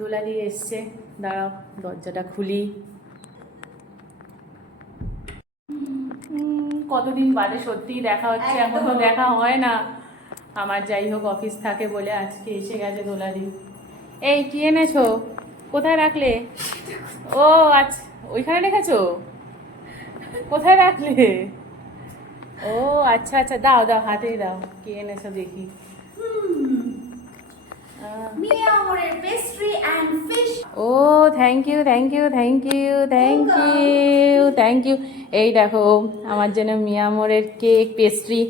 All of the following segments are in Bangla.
দোলালি এসছে, দাঁড়াও দরজাটা খুলি। কতদিন বাদে সত্যিই দেখা হচ্ছে, এখন তো দেখা হয় না আমার। যাই হোক, অফিস থাকে বলে আজকে এসে গেছে দোলালি। এই কি এনেছো? কোথায় রাখলে? ও আচ্ছা, ওইখানে রেখেছো? কোথায় রাখলে? ও আচ্ছা আচ্ছা, দাও দাও, হাতেই দাও। কি এনেছো দেখি। মিয়া আমরের পেস্ট্রি এন্ড ফিশ। ও thank you thank you thank you thank you thank you. এই দেখো আমার জন্য মিয়ামোরের কেক, পেস্ট্রি।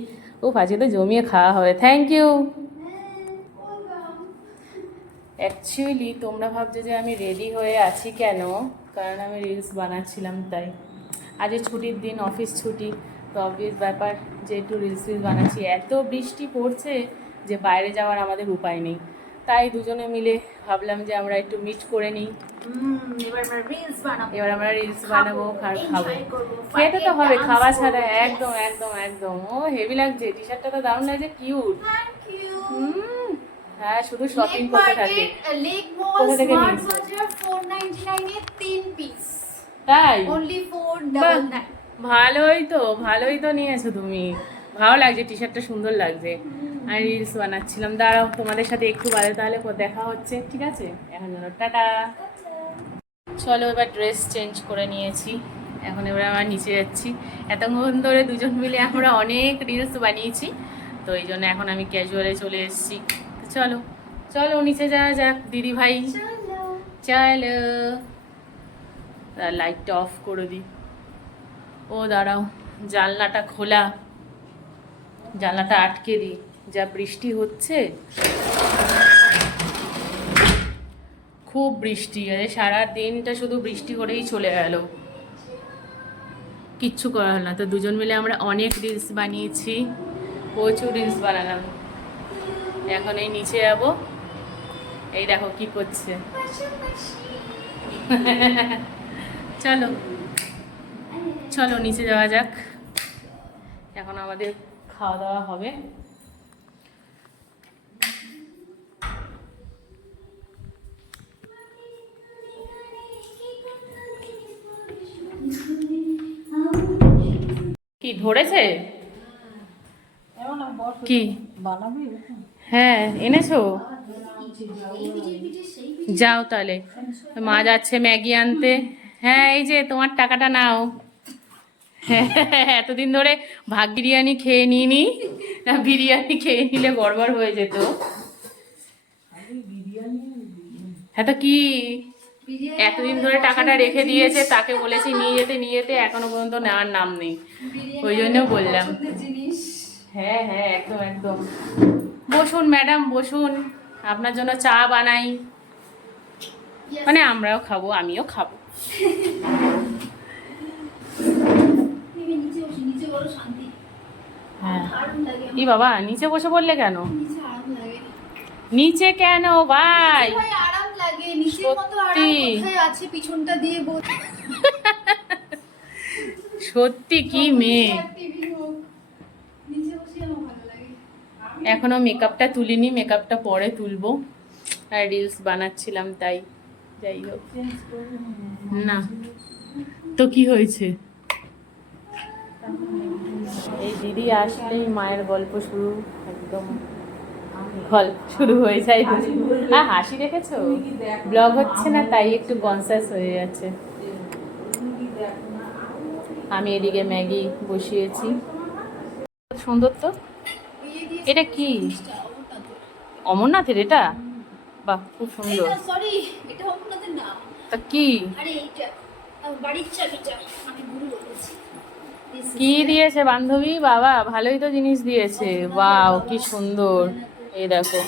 ও আজকে তো জমিয়ে খাওয়া হবে। Thank you. অ্যাকচুয়ালি তোমরা ভাবছো যে আমি রেডি হয়ে আছি কেন, কারণ আমি রিলস বানাচ্ছিলাম তাই। আজ ছুটির দিন, অফিস ছুটি, তো অবভিয়াস ব্যাপার যে একটু রিলস বানাচ্ছি। এত বৃষ্টি পড়ছে যে বাইরে যাওয়ার আমাদের উপায় নেই, তাই দুজনে মিলে ভাবলাম যে আমরা একটু মিট করে নিই। এবার আমরা রিলস বানাবো আর খাবো। খেতে তো হবে, খাওয়া ছাড়া একদম একদম একদম। ও হেভি লাগছে, টি শার্টটা তো দারুণ লাগছে, কিউট। হ্যাঁ, শুধু শপিং করতে থাকে। কোথা থেকে নিয়েছো? 499 এ 3 পিস। তাই? only 499। ভালোই তো নিয়েছো তুমি। ভালো লাগছে, টি শার্টটা সুন্দর লাগছে। আমি রিলস বানাচ্ছিলাম, দাঁড়াও তোমাদের সাথে একটু বাদে তাহলে দেখা হচ্ছে, ঠিক আছে? এখন জন্য টাটা। চলো এবার ড্রেস চেঞ্জ করে নিয়েছি, এখন এবার আমরা নিচে যাচ্ছি। এতক্ষণ ধরে দুজন মিলে আমরা অনেক রিলস বানিয়েছি, তো এই জন্য এখন আমি ক্যাজুয়ালে চলে এসেছি। চলো চলো নিচে যাওয়া যাক দিদি ভাই। চলো লাইটটা অফ করে দিই। ও দাঁড়াও, জানলাটা খোলা, জানলাটা আটকে দিই, যা বৃষ্টি হচ্ছে, খুব বৃষ্টি। সারা দিনটা শুধু বৃষ্টি করেই চলে গেল, কিচ্ছু করা হলো না। তো দুজন মিলে আমরা অনেক রিলস বানিয়েছি, প্রচুর রিলস বানালাম। এখন এই নিচে যাবো, এই দেখো কি করছে। চলো চলো নিচে যাওয়া যাক, এখন আমাদের খাওয়া দাওয়া হবে। কি ধরেছে? কি হ্যাঁ এনেছো? যাও তাহলে, মা যাচ্ছে ম্যাগি আনতে। হ্যাঁ এই যে তোমার টাকাটা নাও। হ্যাঁ, এতদিন ধরে ভাগ বিরিয়ানি খেয়ে নিইনি, না বিরিয়ানি খেয়ে নিলে গড়বড় হয়ে যেত। হ্যাঁ তো কি, এতদিন ধরে টাকাটা রেখে দিয়েছে, তাকে বলেছি নিয়ে যেতে এখনো পর্যন্ত নেওয়ার নাম নেই, ওই জন্য বললাম। হ্যাঁ হ্যাঁ একদম একদম। বসুন ম্যাডাম বসুন, আপনার জন্য চা বানাই, মানে আমরাও খাবো, আমিও খাবো। হ্যাঁ ই বাবা, নিচে বসে পড়লে কেন? নিচে কেন ভাই? সত্যি কি মেয়ে। এখনো মেকআপটা তুলিনি, মেকআপটা পরে তুলবো, আর রিলস বানাচ্ছিলাম তাই। যাই হোক না তো কি হয়েছে, এই দিদি আসলেই মায়ের গল্প শুরু, একদম গল্প শুরু হয়ে যায়। হ্যাঁ হাসি রেখেছো, ব্লগ হচ্ছে না তাই একটু কনসাস হয়ে যাচ্ছে। আমি এদিকে ম্যাগি বসিয়েছি। সুন্দর তো। এটা কি অমরনাথের? এটা বাহ খুব সুন্দর। তা কি কি দিয়েছে বান্ধবী? বাবা ভালোই তো জিনিস দিয়েছে। বাও কি সুন্দর। এই দেখো,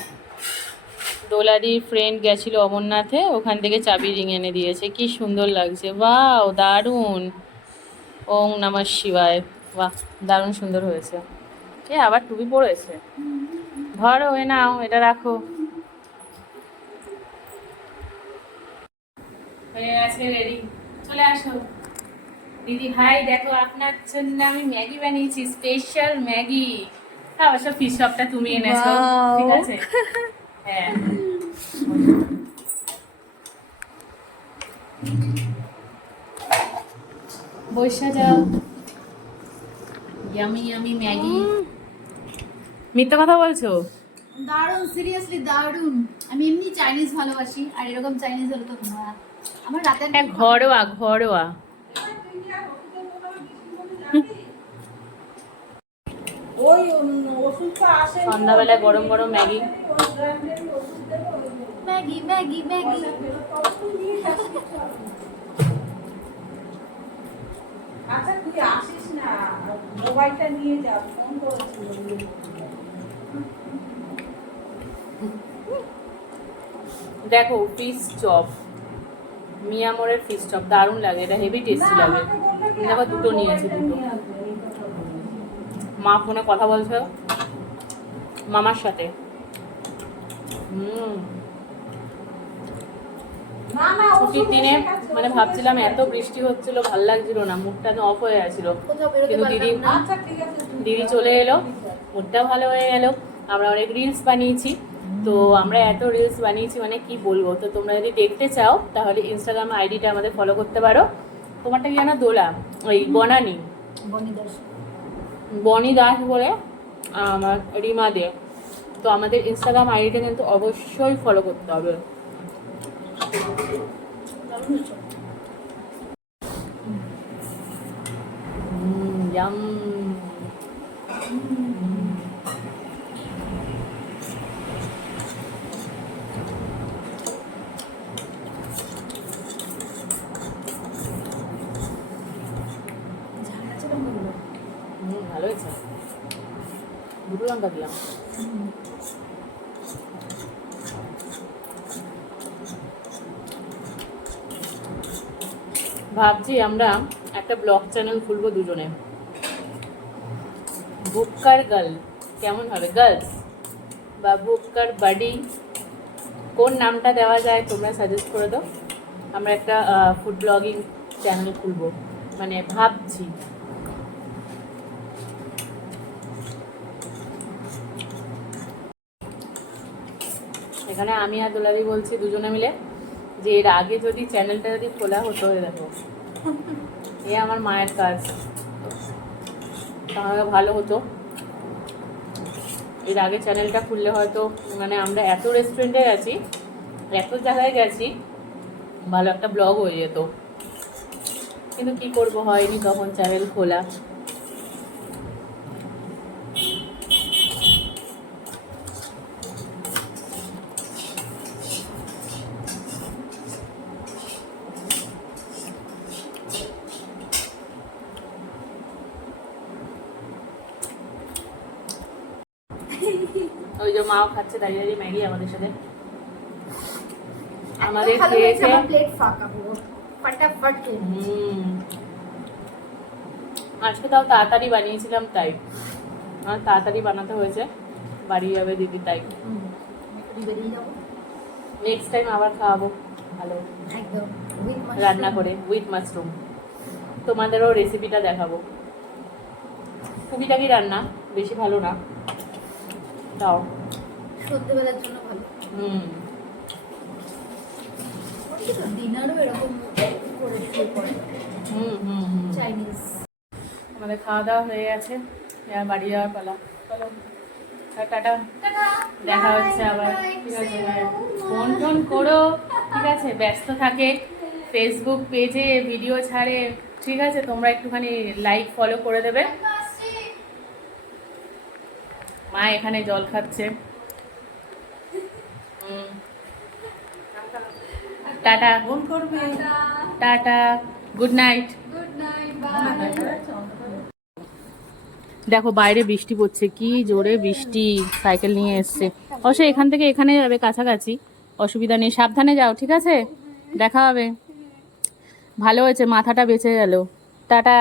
দোলারির ফ্রেন্ড গেছিল অমরনাথে, ওখান থেকে চাবি রিং এনে দিয়েছে, কি সুন্দর লাগছে। বাও দারুণ, ওং নমঃ শিবায়। বাহ দারুণ সুন্দর হয়েছে। এ আবার টুপি পরেছে, ধরো এ নাও, এটা রাখো। হয়ে গেছে রেডি, চলে আসো দিদি ভাই। দেখো আপনার জন্য আমি ম্যাগি বানিয়েছি, স্পেশাল ম্যাগি। অবশ্য ফিশ চপটা তুমি এনেছো, ঠিক আছে। হ্যাঁ বসে যাও। Yummy yummy Maggi. মিথ্যা কথা বলছো? দারুণ, সিরিয়াসলি দারুণ। আমি এমনি চাইনিজ ভালোবাসি, আর এরকম চাইনিজ হলে তো আমার রাতের হ্যাঁ, ঘরোয়া ঘরোয়া। সন্ধ্যাবেলায় গরম গরম ম্যাগি। Maggi Maggi Maggi. আচ্ছা তুই আসিস না, মোবাইলটা নিয়ে যা, ফোন করেছিল। দেখো ফিশ চপ, মিয়ামোরের ফিশ চপ দারুণ লাগে, এটা হেভি টেস্টি লাগে। দেখো দুটো নিয়েছি, দুটো। মা ফোনে কথা বলছে মামার সাথে। ছুটির দিনে মানে ভাবছিলাম, এত বৃষ্টি হচ্ছিল, ভাল লাগছিল না, মুডটা একদম অফ হয়ে গেছিল। কিন্তু আচ্ছা ঠিক আছে, দিদি চলে এলো, মুডটা ভালো হয়ে গেল। আমরা অনেক রিলস বানিয়েছি, তো আমরা এত রিলস বানিয়েছি মানে কি বলবো। তো তোমরা যদি দেখতে চাও তাহলে ইনস্টাগ্রাম আইডিটা আমাদের ফলো করতে পারো। তোমারটা কি জানো? দোলা, ওই বনানি, বনি দাস বলে আমার রিমা দে। তো আমাদের ইনস্টাগ্রাম আইডিটা কিন্তু অবশ্যই ফলো করতে হবে। ইয়াম। ভালো হয়েছে, দুটো লঙ্কা দিলাম। ভাবছি আমরা একটা ব্লগ চ্যানেল খুলবো দুজনে। বুককার গার্ল কেমন হবে? গার্লস বা বুককার বাডি, কোন নামটা দেওয়া যায় তোমরা সাজেস্ট করে দাও। আমরা একটা ফুড ব্লগিং চ্যানেল খুলবো, মানে ভাবছি। এখানে আমি আর দোলাদি বলছি দুজনে মিলে যে এর আগে যদি চ্যানেলটা যদি খোলা হতো, দেখো এ আমার মায়ের কাজ, তাহলে ভালো হতো। এর আগে চ্যানেলটা খুললে হয়তো, মানে আমরা এত রেস্টুরেন্টে গেছি, এত জায়গায় গেছি, ভালো একটা ব্লগ হয়ে যেত। কিন্তু কি করব, হয়নি তখন চ্যানেল খোলা। ওই যে মাও খাচ্ছে দাঁড়িয়ে দাঁড়িয়ে ম্যাগি আমাদের সাথে। আমাদের খেয়েছে প্লেট ফাঁকা পুরো ফটাফট খেয়ে নিয়েছি। আজকে তাও তাড়াতাড়ি বানিয়েছিলাম, তাই আমার তাড়াতাড়ি বানাতে হয়েছে, বাড়ি যাবে দিদি, তাই একটু বেরিয়ে যাবো, নেক্সট টাইম আবার খাওয়াবো ভালো একদম রান্না করে উইথ মাশরুম। তোমাদেরও রেসিপিটা দেখাবো। টুকিটাকি রান্না, বেশি ভালো না, তাও সন্ধ্যেবেলার জন্য ভালো। ডিনারও এরকম করে শুরু করে চাইনিজ। আমাদের খাওয়া দাওয়া হয়ে গেছে, এবার বাড়ি যাওয়ার পালা। চলো টাটা, দেখা হচ্ছে আবার। ঠিক আছে, ফোন টোন করো, ঠিক আছে, ব্যস্ত থাকে, ফেসবুক পেজে ভিডিও ছাড়ে, ঠিক আছে, তোমরা একটুখানি লাইক ফলো করে দেবে। মা এখানে জল খাচ্ছে। টাটা, ফোন করবে। Tata, good night. Good night, bye. দেখো বাইরে বৃষ্টি পড়ছে, কি জোরে বৃষ্টি। সাইকেল নিয়ে এসছে, অবশ্য এখান থেকে এখানে যাবে, কাছাকাছি, অসুবিধা নেই। সাবধানে যাও, ঠিক আছে, দেখা হবে। ভালো হয়েছে, মাথাটা বেঁচে গেল। টাটা।